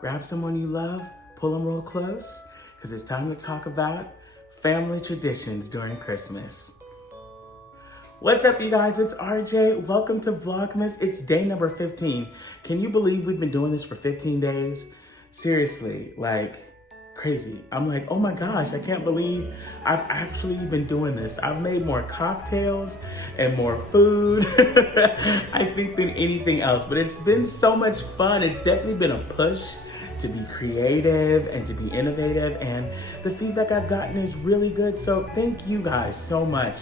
grab someone you love, pull them real close, because it's time to talk about family traditions during Christmas. What's up, you guys? It's RJ. Welcome to Vlogmas. It's day number 15. Can you believe we've been doing this for 15 days? Seriously, like crazy. I'm like, oh my gosh, I can't believe I've actually been doing this. I've made more cocktails and more food, I think, than anything else. But it's been so much fun. It's definitely been a push to be creative and to be innovative. And the feedback I've gotten is really good. So thank you guys so much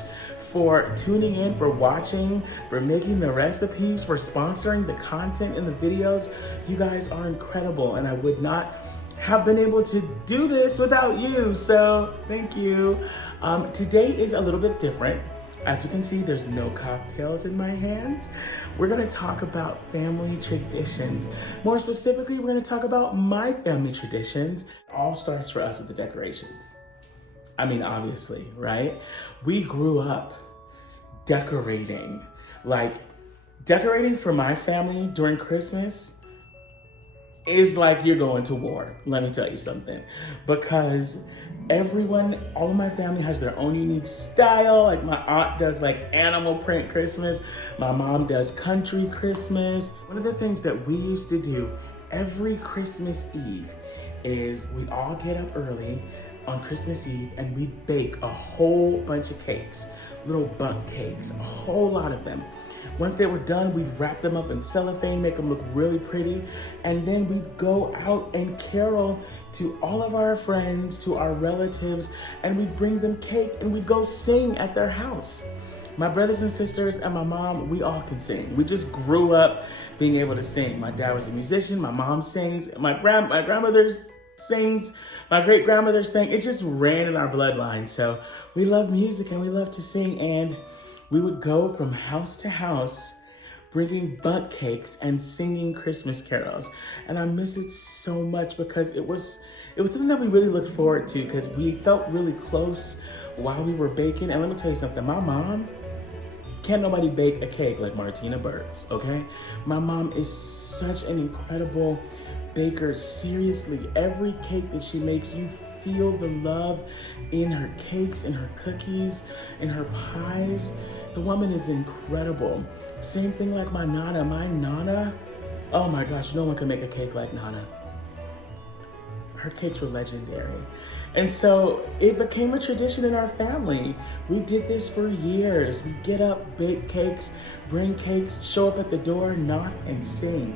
for tuning in, for watching, for making the recipes, for sponsoring the content in the videos. You guys are incredible, and I would not have been able to do this without you, so thank you. Today is a little bit different. As you can see, there's no cocktails in my hands. We're gonna talk about family traditions. More specifically, we're gonna talk about my family traditions. It all starts for us with the decorations. I mean, obviously, right? We grew up decorating. Like, decorating for my family during Christmas is like you're going to war, let me tell you something. Because all of my family has their own unique style. Like, my aunt does like animal print Christmas. My mom does country Christmas. One of the things that we used to do every Christmas Eve is we'd all get up early on Christmas Eve and we'd bake a whole bunch of cakes, little bundt cakes, a whole lot of them. Once they were done, we'd wrap them up in cellophane, make them look really pretty, and then we'd go out and carol to all of our friends, to our relatives, and we'd bring them cake and we'd go sing at their house. My brothers and sisters and my mom, we all can sing. We just grew up being able to sing. My dad was a musician, my mom sings, my grandmother sings, my great-grandmother sang. It just ran in our bloodline. So we love music and we love to sing, and we would go from house to house bringing bundt cakes and singing Christmas carols. And I miss it so much because it was something that we really looked forward to, because we felt really close while we were baking. And let me tell you something, my mom, can't nobody bake a cake like Martina Burt's, okay? My mom is such an incredible baker. Seriously, every cake that she makes, you feel the love in her cakes, in her cookies, in her pies. The woman is incredible. Same thing like my Nana. My Nana, oh my gosh, no one can make a cake like Nana. Her cakes were legendary. And so it became a tradition in our family. We did this for years. We get up, bake cakes, bring cakes, show up at the door, knock, and sing.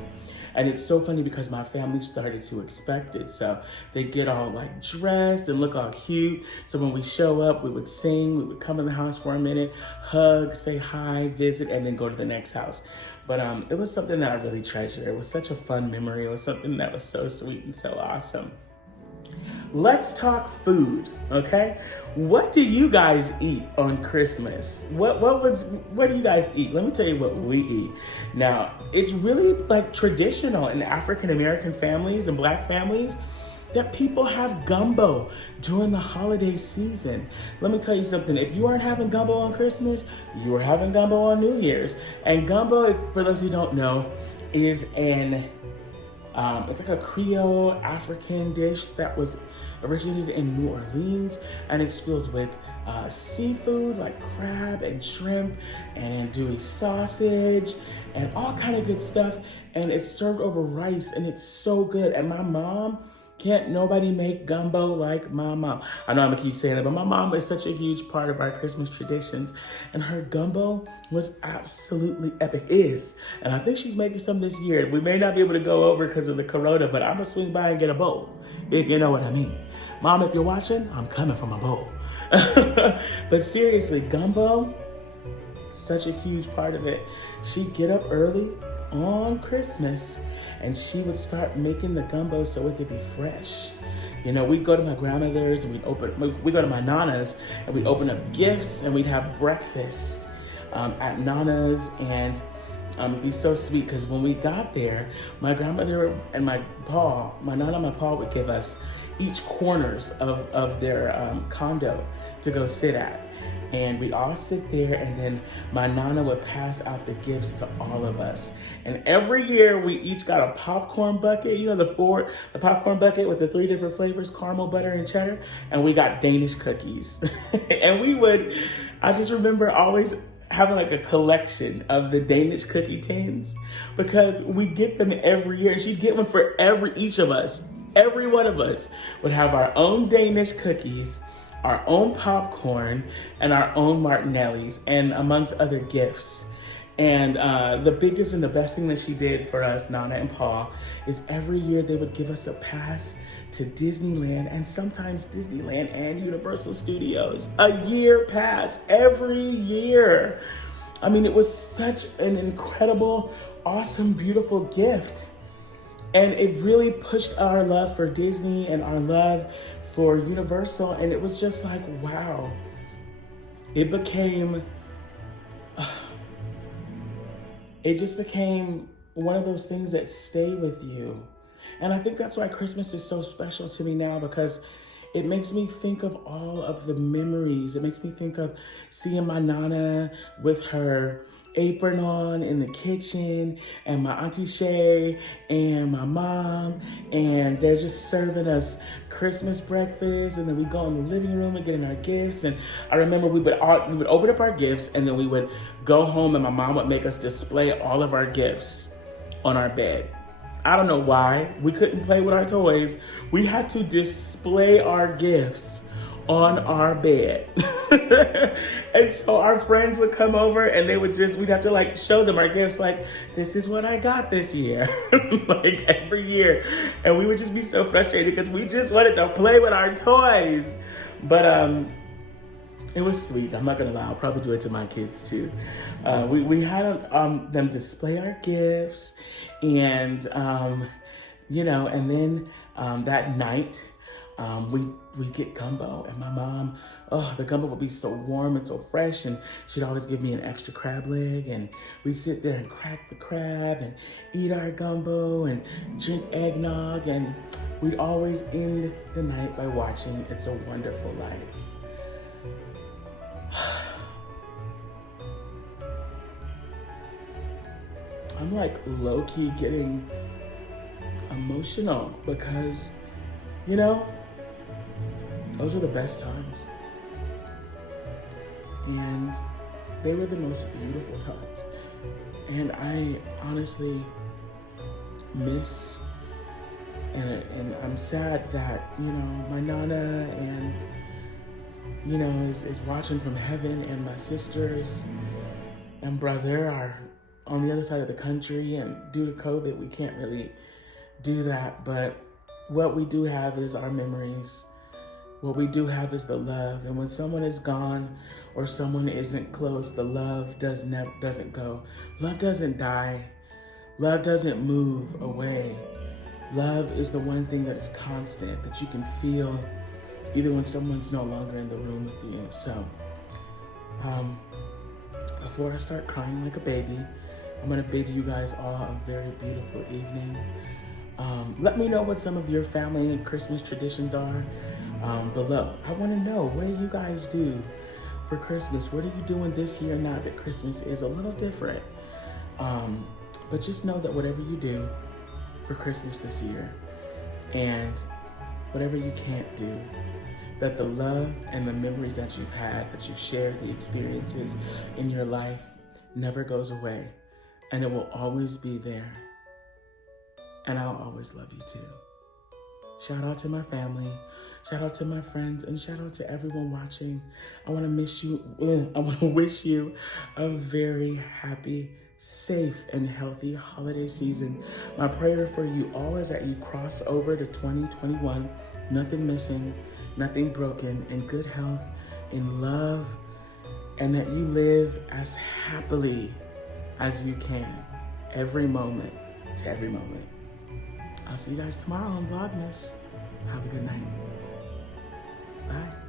And it's so funny because my family started to expect it. So they get all like dressed and look all cute. So when we show up, we would sing, we would come in the house for a minute, hug, say hi, visit, and then go to the next house. But it was something that I really treasure. It was such a fun memory. It was something that was so sweet and so awesome. Let's talk food, okay? What do you guys eat on Christmas? What do you guys eat? Let me tell you what we eat. Now, it's really like traditional in African American families and Black families that people have gumbo during the holiday season. Let me tell you something, if you aren't having gumbo on Christmas, you are having gumbo on New Year's. And gumbo, for those who don't know, is it's like a Creole African dish that was originated in New Orleans, and it's filled with seafood like crab and shrimp and andouille sausage and all kind of good stuff. And it's served over rice, and it's so good. And my mom, can't nobody make gumbo like my mom. I know I'm gonna keep saying it, but my mom is such a huge part of our Christmas traditions, and her gumbo was absolutely epic. And I think she's making some this year. We may not be able to go over because of the corona, but I'm gonna swing by and get a bowl, if you know what I mean. Mom, if you're watching, I'm coming for my bowl. But seriously, gumbo, such a huge part of it. She'd get up early on Christmas and she would start making the gumbo so it could be fresh. You know, we'd go to my grandmother's and we'd go to my Nana's and we'd open up gifts and we'd have breakfast at Nana's, and it'd be so sweet because when we got there, my grandmother and my Nana and my pa would give us each corners of their condo to go sit at. And we'd all sit there, and then my Nana would pass out the gifts to all of us. And every year we each got a popcorn bucket, you know, the popcorn bucket with the 3 different flavors, caramel, butter, and cheddar. And we got Danish cookies. And I just remember always having like a collection of the Danish cookie tins because we get them every year. And she'd get one for each of us. Every one of us would have our own Danish cookies, our own popcorn, and our own Martinellis, and amongst other gifts. And the biggest and the best thing that she did for us, Nana and Paul, is every year they would give us a pass to Disneyland, and sometimes Disneyland and Universal Studios. A year pass every year. I mean, it was such an incredible, awesome, beautiful gift. And it really pushed our love for Disney and our love for Universal. And it was just like, wow. It just became one of those things that stay with you. And I think that's why Christmas is so special to me now, because it makes me think of all of the memories. It makes me think of seeing my Nana with her apron on in the kitchen, and my Auntie Shay and my mom, and they're just serving us Christmas breakfast, and then we go in the living room and get in our gifts. And I remember we would open up our gifts, and then we would go home, and my mom would make us display all of our gifts on our bed. I don't know why. We couldn't play with our toys. We had to display our gifts on our bed. And so our friends would come over and we'd have to like show them our gifts, like, this is what I got this year. Like every year. And we would just be so frustrated because we just wanted to play with our toys. But it was sweet. I'm not gonna lie, I'll probably do it to my kids too. We had them display our gifts, and you know, and then that night we get gumbo, and my mom, the gumbo would be so warm and so fresh, and she'd always give me an extra crab leg, and we'd sit there and crack the crab and eat our gumbo and drink eggnog, and we'd always end the night by watching It's a Wonderful Life. I'm like low-key getting emotional because, you know, those are the best times. And they were the most beautiful times. And I honestly miss, and I'm sad that, you know, my Nana and, you know, is watching from heaven, and my sisters and brother are on the other side of the country, and due to COVID, we can't really do that. But what we do have is our memories. What we do have is the love. And when someone is gone or someone isn't close, the love doesn't go. Love doesn't die. Love doesn't move away. Love is the one thing that is constant, that you can feel even when someone's no longer in the room with you. So, before I start crying like a baby, I'm gonna bid you guys all a very beautiful evening. Let me know what some of your family Christmas traditions are below. I wanna know, what do you guys do for Christmas? What are you doing this year now that Christmas is a little different? But just know that whatever you do for Christmas this year, and whatever you can't do, that the love and the memories that you've had, that you've shared, the experiences in your life never goes away. And it will always be there. And I'll always love you too. Shout out to my family. Shout out to my friends. And shout out to everyone watching. I want to wish you a very happy, safe, and healthy holiday season. My prayer for you all is that you cross over to 2021, nothing missing, nothing broken, in good health, in love, and that you live as happily as you can, every moment to every moment. I'll see you guys tomorrow on Vlogmas. Have a good night. Bye.